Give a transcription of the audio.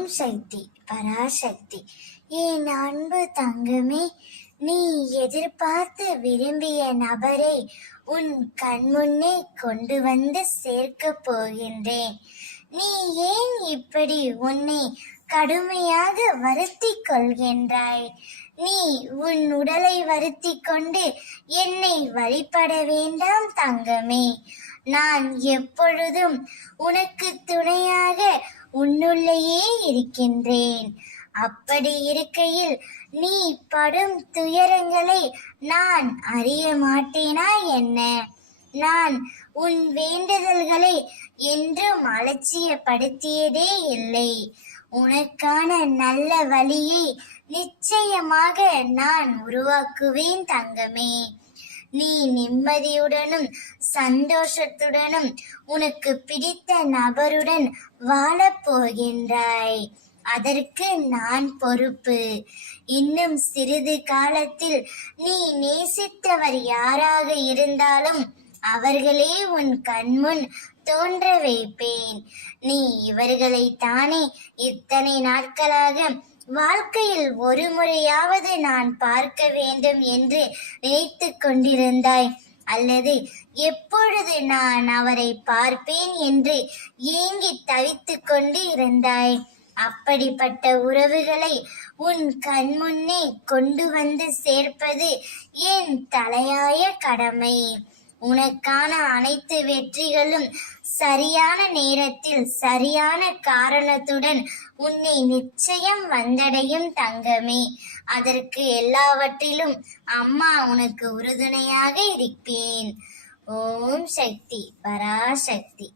ஓம் சக்தி பராசக்தி. என் அன்பு தங்கமே, நீ எதிர்பார்த்து விரும்பிய நபரை உன் கண்முன்னே கொண்டு வந்து சேர்க்கப் போகின்றேன். நீ ஏன் இப்படி உன்னை கடுமையாக வருத்திக் கொள்கின்றாய்? நீ உன் உடலை வருத்திக் கொண்டு என்னை வழிபட வேண்டாம் தங்கமே. நான் எப்பொழுதும் உனக்கு துணையாக உன்னுள்ளேயே இருக்கின்றேன். அப்படி இருக்கையில் நீ படும் துயரங்களை நான் அறிய மாட்டேனா என்ன? நான் உன் வேண்டுதல்களை என்றும் அலட்சியப்படுத்தியதே இல்லை. உனக்கான நல்ல வழியை நிச்சயமாக நான் உருவாக்குவேன் தங்கமே. நீ நிம்மதியுடனும் சந்தோஷத்துடனும் உனக்கு பிடித்த நபருடன் வாழப் போகின்றாய். அதற்கு நான் பொறுப்பு. இன்னும் சிறிது காலத்தில் நீ நேசித்தவர் யாராக இருந்தாலும் அவர்களே உன் கண்முன் தோன்ற வைப்பேன். நீ இவர்களை தானே இத்தனை நாட்களாக வாழ்க்கையில் ஒரு முறையாவது நான் பார்க்க வேண்டும் என்று நினைத்து கொண்டிருந்தாய், அல்லது எப்பொழுது நான் அவரை பார்ப்பேன் என்று ஏங்கி தவித்து கொண்டு இருந்தாய். அப்படிப்பட்ட உறவுகளை உன் கண்முன்னே கொண்டு வந்து சேர்ப்பது என் தலையாய கடமை. உனக்கான அனைத்து வெற்றிகளும் சரியான நேரத்தில் சரியான காரணத்துடன் உன்னை நிச்சயம் வந்தடையும் தங்கமே. அதற்கு எல்லாவற்றிலும் அம்மா உனக்கு உறுதுணையாக இருப்பேன். ஓம் சக்தி பராசக்தி.